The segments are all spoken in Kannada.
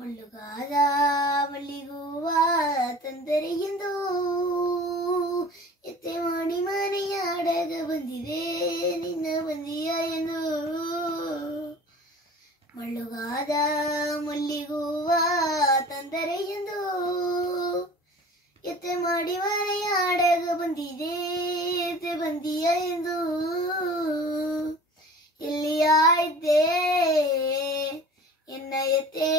ಮುಳ್ಳುಗಾದ ಮಲ್ಲಿಗೂವ ತಂದರೆ ಎಂದು ಎತ್ತೆ ಮಾಡಿ ಮನೆಯ ಅಡಗ ಬಂದಿದೆ ನಿನ್ನ ಬಂದಿಯ ಎಂದು. ಮುಳ್ಳುಗಾದ ಮಲ್ಲಿಗೂವ ತಂದರೆ ಎಂದು ಎತ್ತೆ ಮಾಡಿ ಮನೆಯ ಅಡಗ ಬಂದಿದೆ ಎತ್ತೆ ಬಂದಿಯ ಎಂದು. ಎಲ್ಲಿಯ ಇದ್ದೆ ಎನ್ನ ಎತ್ತೆ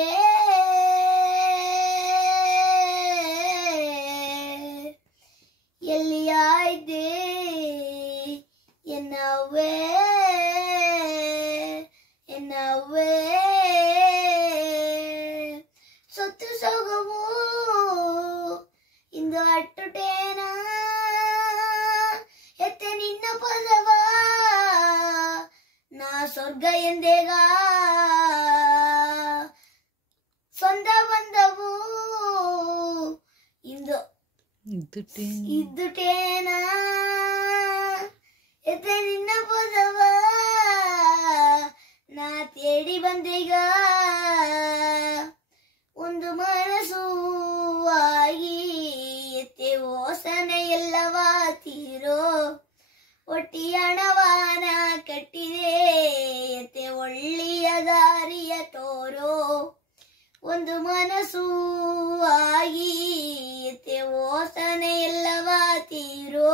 ಎಲ್ಲಿಯ ಇದ್ದೆ ಎನ್ನವ್ವೇ ಎನ್ನವ್ವೇ. ಸೊತ್ತು ಸೊಗವು ಇಂದು ಅಟ್ಟುಟೇನ ಎತ್ತೆ ನಿನ್ನ ಪದವ ನಾ ಸ್ವರ್ಗ ಎಂದೇಗ. ಸ್ವಂತ ಬಂದವು ಇಂದು ಇದ್ದುಟೇನ ಎತ್ತೆ ನಿನ್ನ ಪದವ ನಾ ತೇಡಿ ಬಂದೀಗ. ಒಂದು ಮನಸ್ಸು ಆಗಿ ಎತ್ತೆ ಓಸನೆ ಎಲ್ಲವ ತೀರೋ ಒಟ್ಟಿ ಹಣವಾನ ಕಟ್ಟಿದೆ ಎತ್ತೆ ಒಳ್ಳೆಯ ದಾರಿಯ ತೋರೋ. ಒಂದು ಮನಸ್ಸು ಆಗಿ ಎತ್ತೆ ಓಸನೆ ಎಲ್ಲವ ತೀರೋ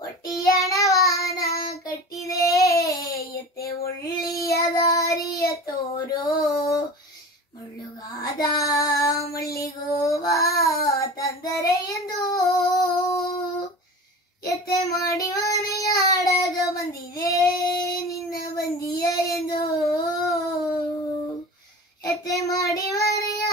ಒಟ್ಟಿ ಹಣವಾನ ಕಟ್ಟಿದೆ ಎತ್ತೆ ಒಳ್ಳೆಯ ದಾರಿಯ ತೋರೋ. ಮುಳ್ಳುಗಾದ ಮಲ್ಲಿಗೂವ ತಂದರೆ ಎಂದು ಎತ್ತೆ ಮಾಡಿ ಮನೆಯ ಅಡಗ ಬಂದಿದೆ ನಿನ್ನ ಬಂದಿಯ ಎಂದು. ಎತ್ತೆ ಮಾಡಿ ಮನೆಯ